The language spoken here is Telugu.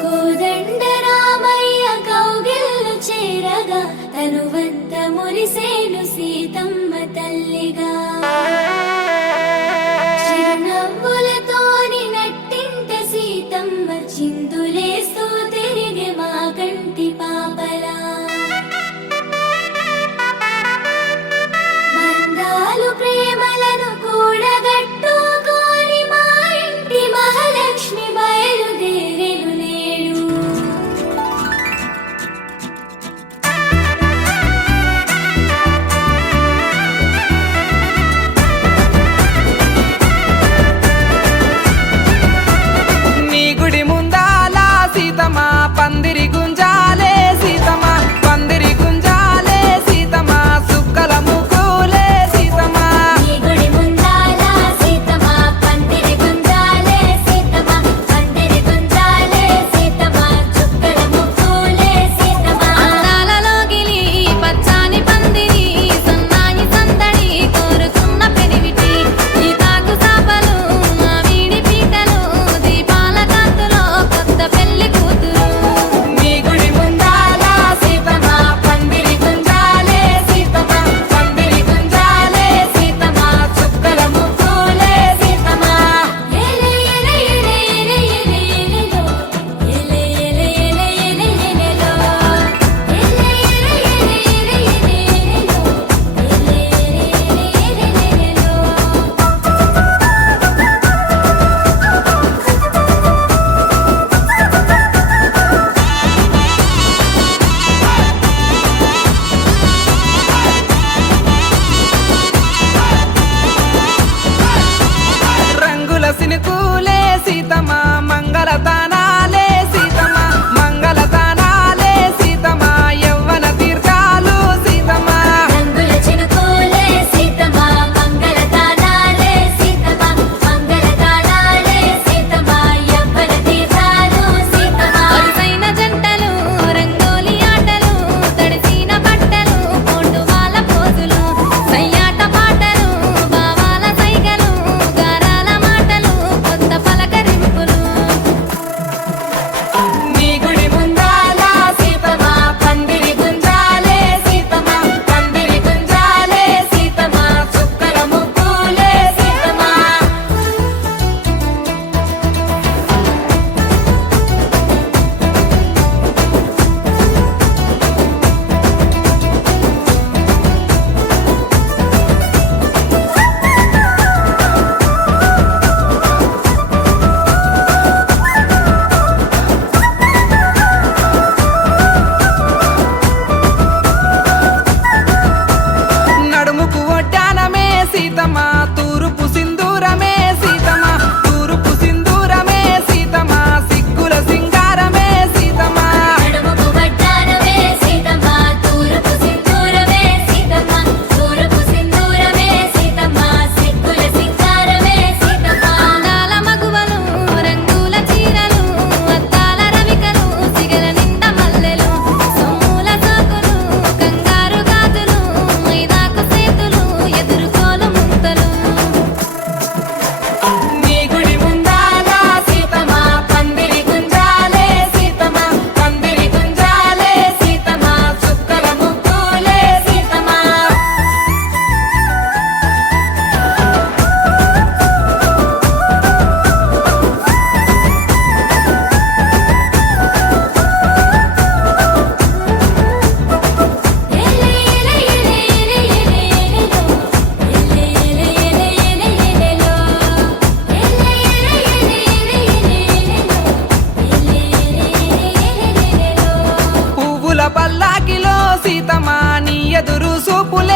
కోదండ రామయ్య కౌగిళ్ళు చేరగా తనువంత మురిసేను సీతమ్మ తల్లిగా చిరునవ్వులతోని నట్టింట సీతమ్మ చిందులేస్తూ తిరిగే మా కంటి పాపలా బంధాలు ప్రేమలను కూడగట్టుకోని మా ఇంటి మహాలక్ష్మి బయలుదేరెను నేడు. నీ గుడి ముందాల సీతమ్మ పందిరి గుంజాలే సీతమ్మ పందిరి గుంజాలే సీతమ్మ సుక్కల ముగ్గులే సీతమ్మ నీ గుడి ముందాల సీతమ్మ పందిరి గుంజాలే సీతమ్మ పందిరి గుంజాలే సీతమ్మ చుక్కల ముగ్గులే సీతమ్మ. అందాలలో గిలి పచ్చాని పందిరి సన్నాయి సందడి కోరుకున్న పెనివిటి ఈ తాకు చాపలు మా వీడి పీటలు దీపాల కాంతులో కొత్త పెళ్లి కూతురు. నీ గుడి ముందాల సీతమ్మ పందిరి గుంజాలే సీతమ్మ పందిరి గుంజాలే సీతమ్మ చుక్కల ముగ్గులే సీతమ్మ ఎలే ఎలే ఎలే ఎలే ఎలే ఎలేలో ఎలే ఎలే ఎలే ఎలే ఎలేలో ఎలే ఎలే ఎలే ఎలే ఎలేలో ఎలే ఎలే ఎలే ఎలేలో. రంగుల సినుకులే సీతమ్మ మంగళ తానాలే సీతమ్మ మంగళ తానాలే సీతమ్మ యవ్వన తీర్థాలు సీతమ్మ రంగుల చినుకులే సీతమ్మ మంగళ తాళాలే సీతమ్మ మంగళ తాళాలే సీతమ్మ యవ్వన తీర్థాలు సీతమ్మ. వరుసైన జంటలు రంగోలి ఆటలు తడిసిన బట్టలు పోటు వాళ్ళ పోజులు సయ్యాట పాటలు బావాల సైగలు గారాల మాటలు కొత్త పలకరింపులు. నీ గుడి ముందాల సీతమ్మ పందిరి గుంజాలే సీతమ్మ పందిరి గుంజాలే సీతమ్మ చుక్కల ముగ్గులే సీతమ్మ నడుముకు ఒడ్డానమే సీతమ్మ తూరుపు సింధూరమే సీతమ్మ తూరుపు సింధూరమే సీతమ్మ సిగ్గుల సింగారమే సీతమ్మ నడుముకు వడ్డానమే సీతమ్మ తూరుపు సింధూరమే సీతమ్మ తూరుపు సింధూరమే సీతమ్మ సిగ్గుల సింగారమే సీతమ్మ. అందాల మగువలు రంగుల చీరలు అద్దాల రవికలు సిగల నిండా మల్లెలు సొమ్ముల సాకులు కంగారు గాజులు మైదాకు చేతులు ఎదురుకోలు ముంతలు. నీ గుడి ముందాల సీతమ్మ పందిరి గుంజాలే సీతమ్మ పందిరి గుంజాలే సీతమ్మ చుక్కల ముగ్గులే సీతమ్మ ఎలే ఎలే ఎలే ఎలే ఎలే ఎలేలో ఎలే ఎలే ఎలే ఎలే ఎలేలో ఎలే ఎలే ఎలే ఎలే ఎలేలో ఎలే ఎలే ఎలే ఎలేలో. పువ్వుల పల్లాకిలో సీతమ్మ నీ ఎదురు సూపుల